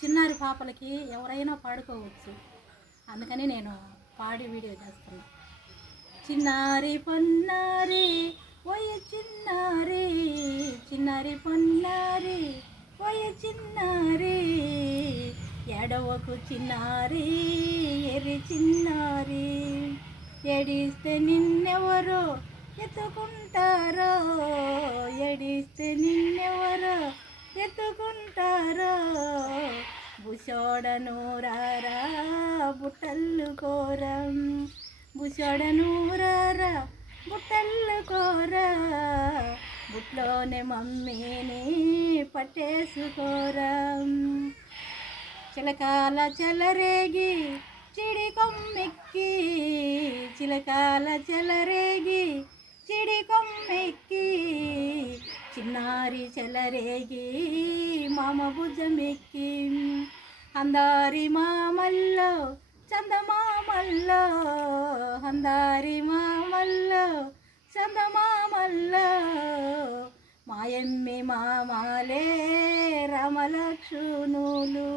చిన్నారి పాపలకి ఎవరైనా పాడుకోవచ్చు. అందుకని నేను పాడి వీడియో చేస్తున్నా. చిన్నారి పొన్నారి ఓయ చిన్నారి, చిన్నారి పొన్నారి ఓయ చిన్నారి, ఎడవకు చిన్నారి ఎరి చిన్నారి, ఏడిస్తే నిన్నెవరో ఎత్తుకుంటారో, ఏడిస్తే నిన్నెవరో ఎత్తుకుంటారో, బుషోడను రారా బుట్టలు కోరం, బుషోడను రారా బుట్టలు కోరా, బుట్లోనే మమ్మీని పట్టేసుకోరా. చిలకాల చెలరేగి చిడి కొమ్మెక్కి, చిలకాల చెలరేగి చిడి కొమ్మెక్కి, చిన్నారి చెలరేగి మామ భుజమెక్కి, అందారి మామల్లో చందమామల్లో, అందారి మామల్లో చందమామల్లో, మాయమ్మి మామాలే రామలక్ష్మణులు.